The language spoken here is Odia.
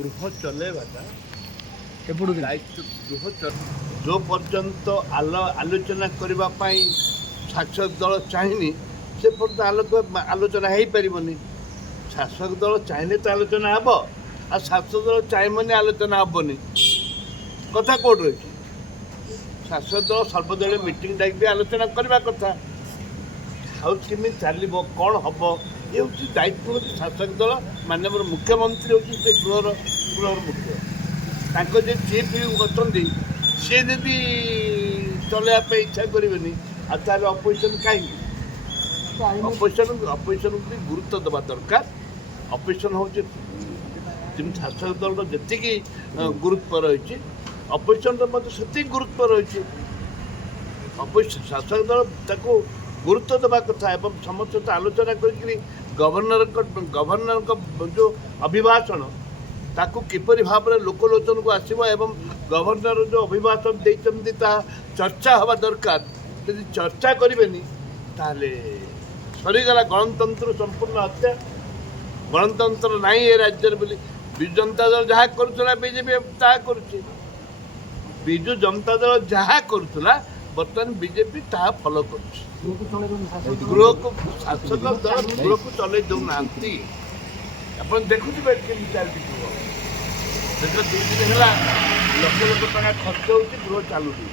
ଗୃହ ଚଲେଇବାଟା ଏପଟୁ ଦାୟିତ୍ୱ ଯେଉଁ ପର୍ଯ୍ୟନ୍ତ ଆଲୋଚନା କରିବା ପାଇଁ ଶାସକ ଦଳ ଚାହିଁନି ସେ ପର୍ଯ୍ୟନ୍ତ ଆଲୋଚନା ହେଇପାରିବନି। ଶାସକ ଦଳ ଚାହିଁଲେ ତ ଆଲୋଚନା ହେବ, ଆଉ ଶାସକ ଦଳ ଚାହିଁବନି ଆଲୋଚନା ହେବନି। କଥା କେଉଁଠି ରହିଛି? ଶାସକ ଦଳ ସର୍ବଦଳୀୟ ମିଟିଂ ଡାକିବି ଆଲୋଚନା କରିବା କଥା। ହାଉସ୍ କେମିତି ଚାଲିବ, କ'ଣ ହେବ, ଏ ହେଉଛି ଦାୟିତ୍ୱ ହେଉଛି ଶାସକ ଦଳ। ମାନ୍ୟବର ମୁଖ୍ୟମନ୍ତ୍ରୀ ହେଉଛି ସେ ଗୃହର ମୁଖ୍ୟ। ତାଙ୍କ ଯେ ଚିଫ୍ ଅଛନ୍ତି ସିଏ ଯଦି ଚଲେଇବା ପାଇଁ ଇଚ୍ଛା କରିବେନି, ଆଉ ତାହେଲେ ଅପୋଜିସନ୍ କାହିଁକି? ଅପୋଜିସନ୍କୁ ବି ଗୁରୁତ୍ୱ ଦେବା ଦରକାର। ଅପୋଜିସନ୍ ହେଉଛି ଯେମିତି ଶାସକ ଦଳର ଯେତିକି ଗୁରୁତ୍ୱ ରହିଛି, ଅପୋଜିସନ୍ର ମଧ୍ୟ ସେତିକି ଗୁରୁତ୍ୱ ରହିଛି। ଶାସକ ଦଳ ତାକୁ ଗୁରୁତ୍ୱ ଦେବା କଥା ଏବଂ ସମସ୍ତ ସହିତ ଆଲୋଚନା କରିକିରି ଗଭର୍ଣ୍ଣରଙ୍କ ଯେଉଁ ଅଭିଭାଷଣ ତାକୁ କିପରି ଭାବରେ ଲୋକଲୋଚନକୁ ଆସିବ ଏବଂ ଗଭର୍ଣ୍ଣର ଯେଉଁ ଅଭିଭାଷଣ ଦେଇଛନ୍ତି ତାହା ଚର୍ଚ୍ଚା ହେବା ଦରକାର। ଯଦି ଚର୍ଚ୍ଚା କରିବେନି ତାହେଲେ ସରିଗଲା ଗଣତନ୍ତ୍ର ସମ୍ପୂର୍ଣ୍ଣ ହତ୍ୟା। ଗଣତନ୍ତ୍ର ନାହିଁ ଏ ରାଜ୍ୟରେ ବୋଲି ବିଜୁ ଜନତା ଦଳ ଯାହା କରୁଥିଲା ବିଜେପି ତାହା କରୁଛି। ବିଜୁ ଜନତା ଦଳ ଯାହା କରୁଥିଲା ବର୍ତ୍ତମାନ ବିଜେପି ତାହା ଫଲୋ କରୁଛି। ଗୃହକୁ ଶାସକ ଦଳ ଗୃହକୁ ଚଲେଇ ଦେଉନାହାନ୍ତି। ଆପଣ ଦେଖୁଥିବେ କେମିତି ଚାଲିଛି ଗୃହ। ଦୀର୍ଘ 2 ଦିନ ହେଲା ଲକ୍ଷ ଲକ୍ଷ ଟଙ୍କା ଖର୍ଚ୍ଚ ହେଉଛି, ଗୃହ ଚାଲୁନି।